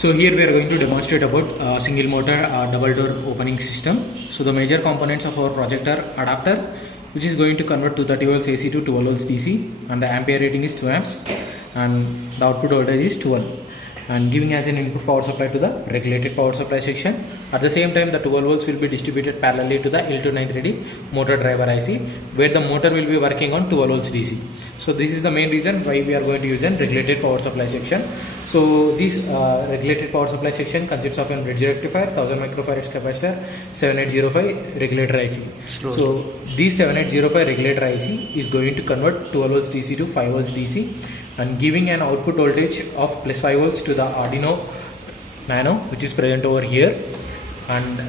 So here we are going to demonstrate about single motor double door opening system. So the major components of our project are adapter, which is going to convert 230 volts AC to 12 volts DC, and the ampere rating is 2 amps, and the output voltage is 12, and giving as an input power supply to the regulated power supply section. At the same time, the 12 volts will be distributed parallelly to the L293D motor driver IC, where the motor will be working on 12 volts DC. So this is the main reason why we are going to use a regulated power supply section. So this regulated power supply section consists of a bridge rectifier, 1000 microfarads capacitor, 7805 regulator IC. So this 7805 regulator IC is going to convert 12 volts DC to 5 volts DC, and giving an output voltage of plus 5 volts to the Arduino Nano, which is present over here. And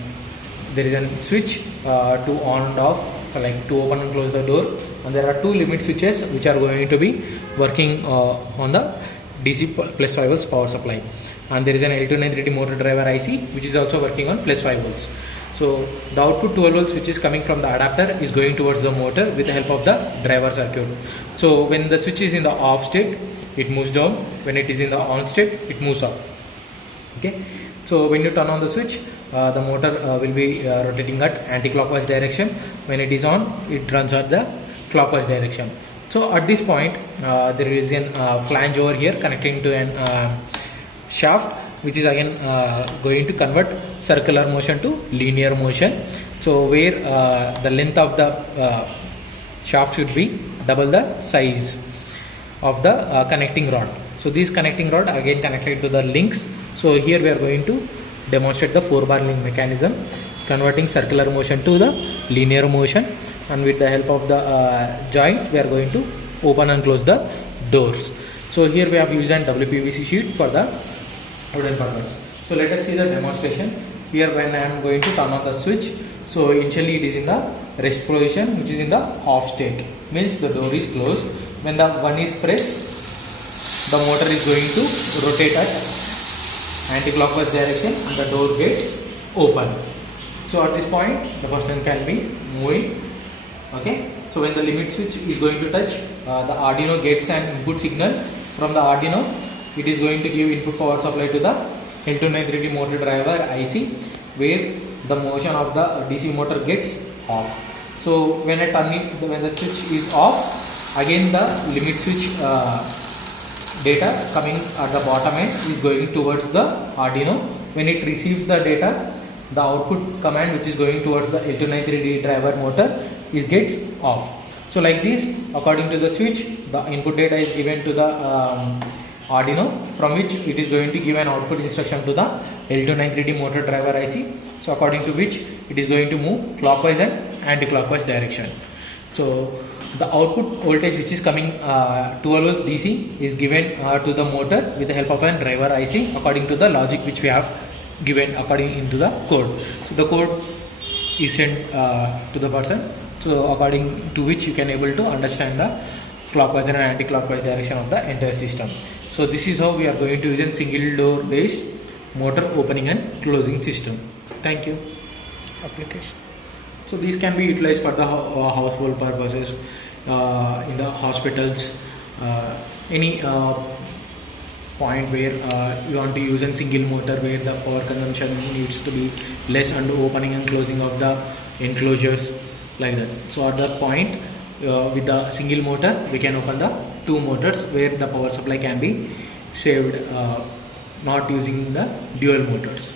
there is a switch to on and off, so like to open and close the door, and there are two limit switches which are going to be working on the DC plus 5 volts power supply, and there is an L293D motor driver IC which is also working on plus 5 volts. So the output 12 volts which is coming from the adapter is going towards the motor with the help of the driver circuit. So when the switch is in the off state, it moves down. When it is in the on state, it moves up. Okay. So when you turn on the switch, the motor will be rotating at anti-clockwise direction. When it is on, it runs at the clockwise direction. So at this point, there is a flange over here connecting to an shaft, which is again going to convert circular motion to linear motion. So where the length of the shaft should be double the size of the connecting rod. So this connecting rod again connected to the links. So here we are going to demonstrate the 4-bar link mechanism, converting circular motion to the linear motion, and with the help of the joints we are going to open and close the doors. So here we have used an WPVC sheet for the wooden purpose. So let us see the demonstration. Here when I am going to turn on the switch, so initially it is in the rest position, which is in the off state, means the door is closed. When the one is pressed, the motor is going to rotate at anti-clockwise direction and the door gets open. So at this point the person can be moving. Okay. So when the limit switch is going to touch, the Arduino gets an input signal from the Arduino. It is going to give input power supply to the L293D motor driver IC, where the motion of the DC motor gets off. So when I turn it, when the switch is off, again the limit switch data coming at the bottom end is going towards the Arduino. When it receives the data, the output command which is going towards the L293D driver motor gets off. So like this, according to the switch, the input data is given to the Arduino, from which it is going to give an output instruction to the L293D motor driver IC. So according to which it is going to move clockwise and anti-clockwise direction. So the output voltage which is coming 12 volts DC is given to the motor with the help of an driver IC according to the logic which we have given according into the code. So the code is sent to the person, so according to which you can able to understand the clockwise and anti-clockwise direction of the entire system. So this is how we are going to use a single door based motor opening and closing system. Thank you. Application. So these can be utilized for the household purposes, in the hospitals, any point where you want to use a single motor where the power consumption needs to be less, and opening and closing of the enclosures, like that. So at that point, with the single motor we can open the two motors where the power supply can be saved, not using the dual motors.